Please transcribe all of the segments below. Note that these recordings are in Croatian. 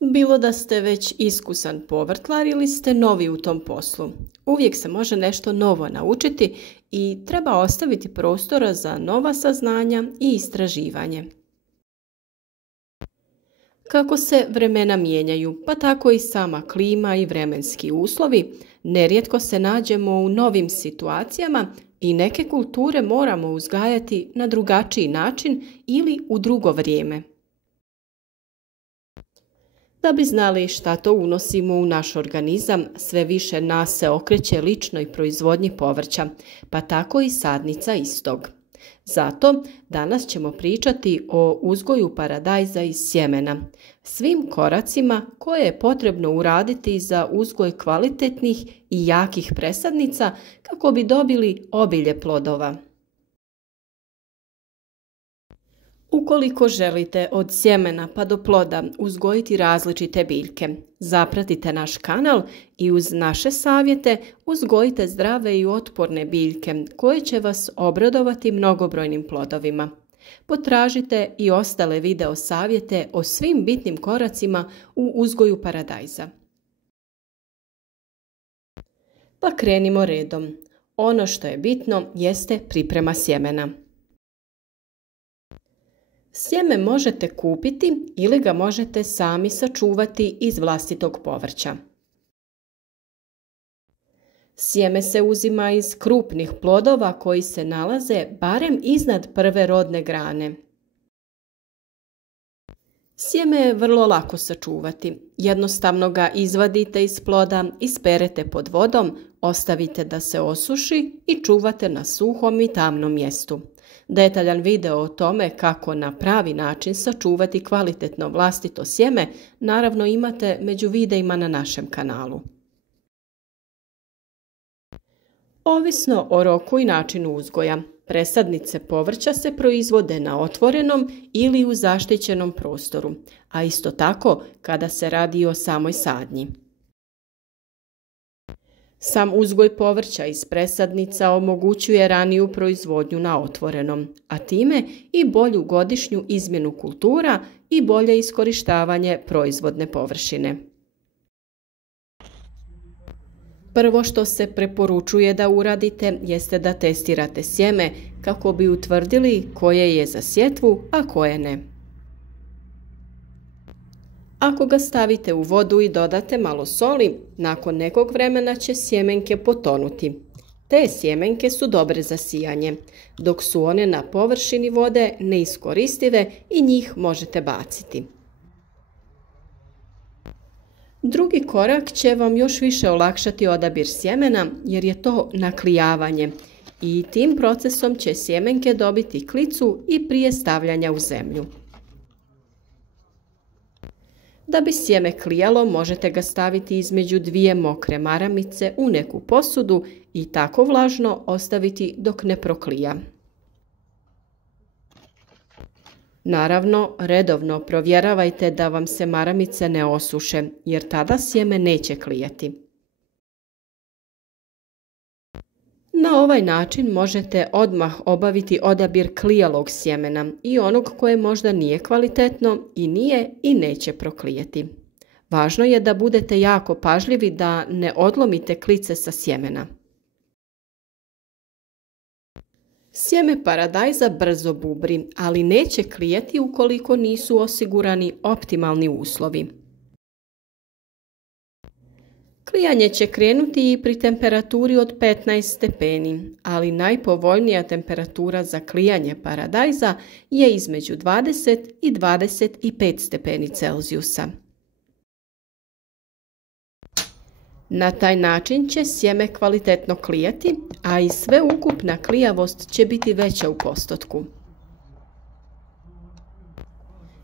Bilo da ste već iskusan povrtlar ili ste novi u tom poslu, uvijek se može nešto novo naučiti i treba ostaviti prostora za nova saznanja i istraživanje. Kako se vremena mijenjaju, pa tako i sama klima i vremenski uslovi, nerijetko se nađemo u novim situacijama i neke kulture moramo uzgajati na drugačiji način ili u drugo vrijeme. Da bi znali šta to unosimo u naš organizam, sve više nas se okreće ličnoj proizvodnji povrća, pa tako i sadnica istog. Zato danas ćemo pričati o uzgoju paradajza iz sjemena, svim koracima koje je potrebno uraditi za uzgoj kvalitetnih i jakih presadnica kako bi dobili obilje plodova. Ukoliko želite od sjemena pa do ploda uzgojiti različite biljke, zapratite naš kanal i uz naše savjete uzgojite zdrave i otporne biljke koje će vas obradovati mnogobrojnim plodovima. Potražite i ostale video savjete o svim bitnim koracima u uzgoju paradajza. Pa krenimo redom. Ono što je bitno jeste priprema sjemena. Sjeme možete kupiti ili ga možete sami sačuvati iz vlastitog povrća. Sjeme se uzima iz krupnih plodova koji se nalaze barem iznad prve rodne grane. Sjeme je vrlo lako sačuvati. Jednostavno ga izvadite iz ploda, isperete pod vodom, ostavite da se osuši i čuvate na suhom i tamnom mjestu. Detaljan video o tome kako na pravi način sačuvati kvalitetno vlastito sjeme naravno imate među videima na našem kanalu. Ovisno o roku i načinu uzgoja, presadnice povrća se proizvode na otvorenom ili u zaštićenom prostoru, a isto tako kada se radi o samoj sadnji. Sam uzgoj povrća iz presadnica omogućuje raniju proizvodnju na otvorenom, a time i bolju godišnju izmjenu kultura i bolje iskorištavanje proizvodne površine. Prvo što se preporučuje da uradite jeste da testirate sjeme kako bi utvrdili koje je za sjetvu, a koje ne. Ako ga stavite u vodu i dodate malo soli, nakon nekog vremena će sjemenke potonuti. Te sjemenke su dobre za sijanje, dok su one na površini vode neiskoristive i njih možete baciti. Drugi korak će vam još više olakšati odabir sjemena jer je to naklijavanje i tim procesom će sjemenke dobiti klicu i prije stavljanja u zemlju. Da bi sjeme klijalo, možete ga staviti između dvije mokre maramice u neku posudu i tako vlažno ostaviti dok ne proklija. Naravno, redovno provjeravajte da vam se maramice ne osuše, jer tada sjeme neće klijati. Na ovaj način možete odmah obaviti odabir klijalog sjemena i onog koje možda nije kvalitetno i nije i neće proklijati. Važno je da budete jako pažljivi da ne odlomite klice sa sjemena. Sjeme paradajza brzo bubri, ali neće klijati ukoliko nisu osigurani optimalni uslovi. Klijanje će krenuti i pri temperaturi od 15 stepeni, ali najpovoljnija temperatura za klijanje paradajza je između 20 i 25 stepeni Celzijusa. Na taj način će sjeme kvalitetno klijati, a i sveukupna klijavost će biti veća u postotku.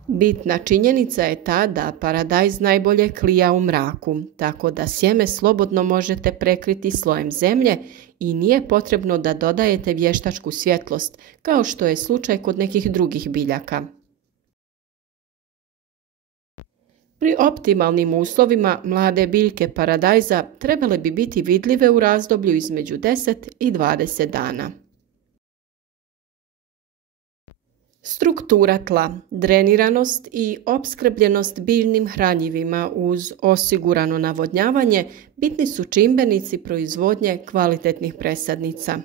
Bitna činjenica je ta da paradajz najbolje klija u mraku, tako da sjeme slobodno možete prekriti slojem zemlje i nije potrebno da dodajete vještačku svjetlost, kao što je slučaj kod nekih drugih biljaka. Pri optimalnim uslovima mlade biljke paradajza trebale bi biti vidljive u razdoblju između 10 i 20 dana. Struktura tla, dreniranost i opskrbljenost biljnim hranjivima uz osigurano navodnjavanje bitni su čimbenici proizvodnje kvalitetnih presadnica.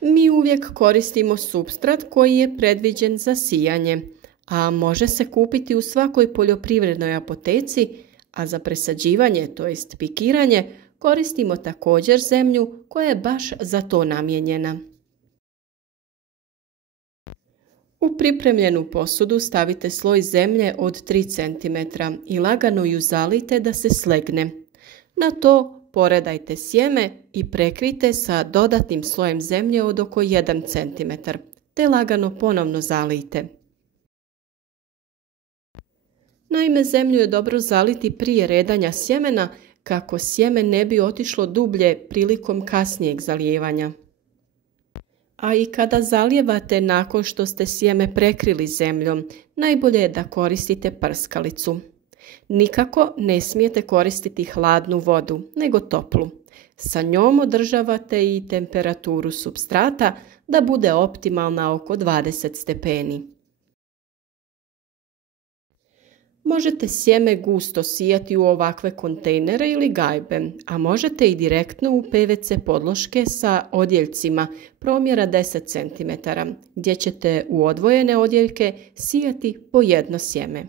Mi uvijek koristimo supstrat koji je predviđen za sijanje, a može se kupiti u svakoj poljoprivrednoj apoteci, a za presađivanje, to jest pikiranje, koristimo također zemlju koja je baš za to namijenjena. U pripremljenu posudu stavite sloj zemlje od 3 cm i lagano ju zalijte da se slegne. Na to poredajte sjeme i prekrijte sa dodatnim slojem zemlje od oko 1 cm, te lagano ponovno zalijte. Naime, zemlju je dobro zaliti prije redanja sjemena kako sjeme ne bi otišlo dublje prilikom kasnijeg zalijevanja. A i kada zalijevate nakon što ste sjeme prekrili zemljom, najbolje je da koristite prskalicu. Nikako ne smijete koristiti hladnu vodu, nego toplu. Sa njom održavate i temperaturu supstrata da bude optimalna oko 20 stepeni. Možete sjeme gusto sijati u ovakve kontejnere ili gajbe, a možete i direktno u PVC podloške sa odjeljcima promjera 10 cm, gdje ćete u odvojene odjeljke sijati po jedno sjeme.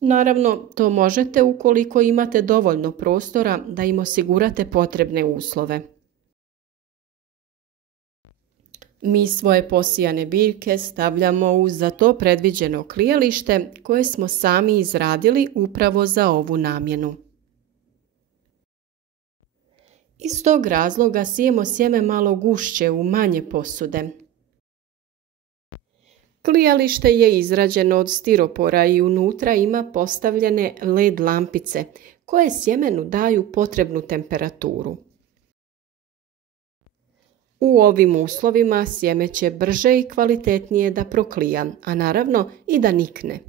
Naravno, to možete ukoliko imate dovoljno prostora da im osigurate potrebne uslove. Mi svoje posijane biljke stavljamo u za to predviđeno klijalište koje smo sami izradili upravo za ovu namjenu. Iz tog razloga sijemo sjeme malo gušće u manje posude. Klijalište je izrađeno od stiropora i unutra ima postavljene LED lampice koje sjemenu daju potrebnu temperaturu. U ovim uslovima sjeme će brže i kvalitetnije da proklija, a naravno i da nikne.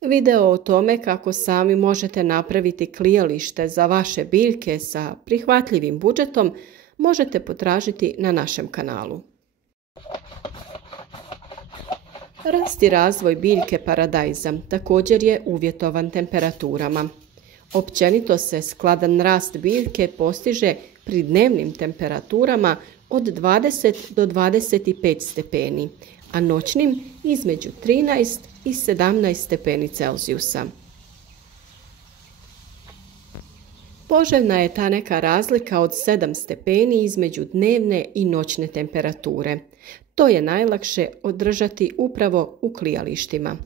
Video o tome kako sami možete napraviti klijalište za vaše biljke sa prihvatljivim budžetom možete potražiti na našem kanalu. Rast i razvoj biljke paradajza također je uvjetovan temperaturama. Općenito se skladan rast biljke postiže pri dnevnim temperaturama od 20 do 25 stepeni, a noćnim između 13 i 17 stepeni Celzijusa. Poželjna je ta neka razlika od 7 stepeni između dnevne i noćne temperature. To je najlakše održati upravo u klijalištima.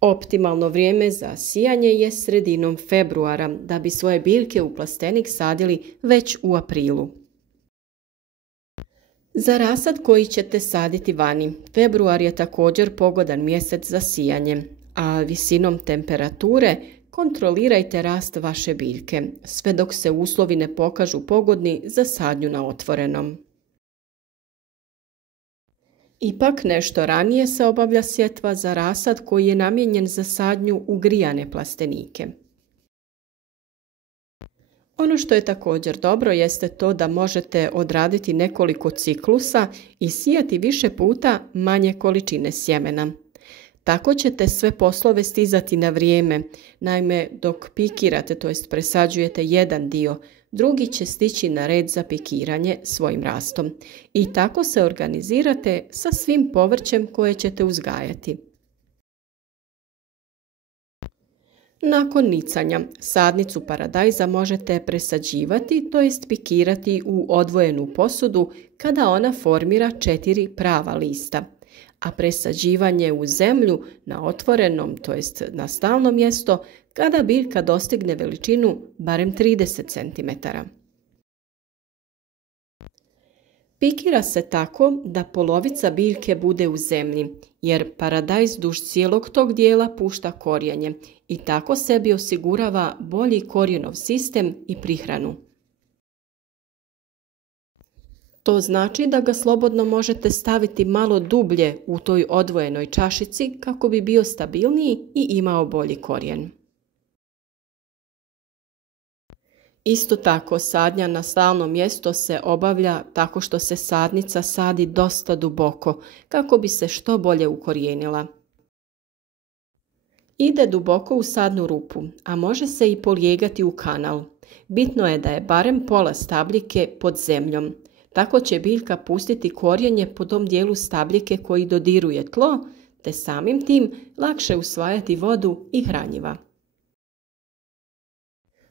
Optimalno vrijeme za sijanje je sredinom februara, da bi svoje biljke u plastenik sadili već u aprilu. Za rasad koji ćete saditi vani, februar je također pogodan mjesec za sijanje, a visinom temperature kontrolirajte rast vaše biljke, sve dok se uslovi ne pokažu pogodni za sadnju na otvorenom. Ipak nešto ranije se obavlja sjetva za rasad koji je namijenjen za sadnju u grijane plastenike. Ono što je također dobro jeste to da možete odraditi nekoliko ciklusa i sijati više puta manje količine sjemena. Tako ćete sve poslove stizati na vrijeme, naime dok pikirate, to jest presađujete jedan dio, drugi će stići na red za pikiranje svojim rastom. I tako se organizirate sa svim povrćem koje ćete uzgajati. Nakon nicanja, sadnicu paradajza možete presađivati, to jest pikirati u odvojenu posudu kada ona formira 4 prava lista. A presađivanje u zemlju na otvorenom, to jest na stalno mjesto, kada biljka dostigne veličinu barem 30 cm. Pikira se tako da polovica biljke bude u zemlji, jer paradajz duž cijelog tog dijela pušta korijenje i tako sebi osigurava bolji korijenov sistem i prihranu. To znači da ga slobodno možete staviti malo dublje u toj odvojenoj čašici kako bi bio stabilniji i imao bolji korijen. Isto tako, sadnja na stalno mjesto se obavlja tako što se sadnica sadi dosta duboko, kako bi se što bolje ukorijenila. Ide duboko u sadnu rupu, a može se i polijegati u kanal. Bitno je da je barem pola stabljike pod zemljom. Tako će biljka pustiti korijenje po tom dijelu stabljike koji dodiruje tlo, te samim tim lakše usvajati vodu i hranjiva.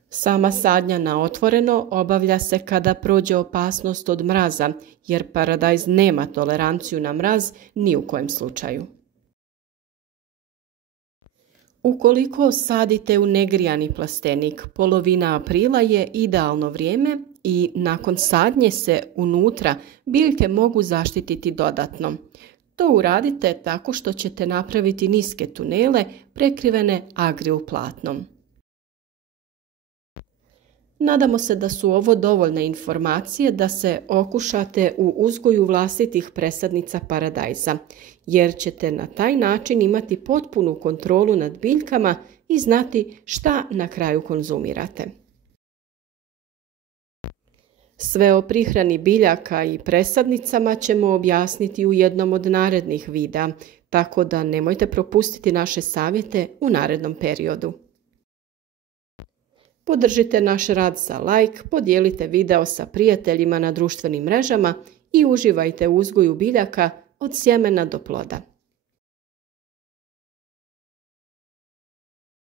Sama sadnja na otvoreno obavlja se kada prođe opasnost od mraza, jer paradajz nema toleranciju na mraz ni u kojem slučaju. Ukoliko sadite u negrijani plastenik, polovina aprila je idealno vrijeme i nakon sadnje se unutra biljke mogu zaštititi dodatno. To uradite tako što ćete napraviti niske tunele prekrivene agril platnom. Nadamo se da su ovo dovoljne informacije da se okušate u uzgoju vlastitih presadnica paradajza, jer ćete na taj način imati potpunu kontrolu nad biljkama i znati šta na kraju konzumirate. Sve o prihrani biljaka i presadnicama ćemo objasniti u jednom od narednih videa, tako da nemojte propustiti naše savjete u narednom periodu. Podržite naš rad sa like, podijelite video sa prijateljima na društvenim mrežama i uživajte u uzgoju biljaka od sjemena do ploda.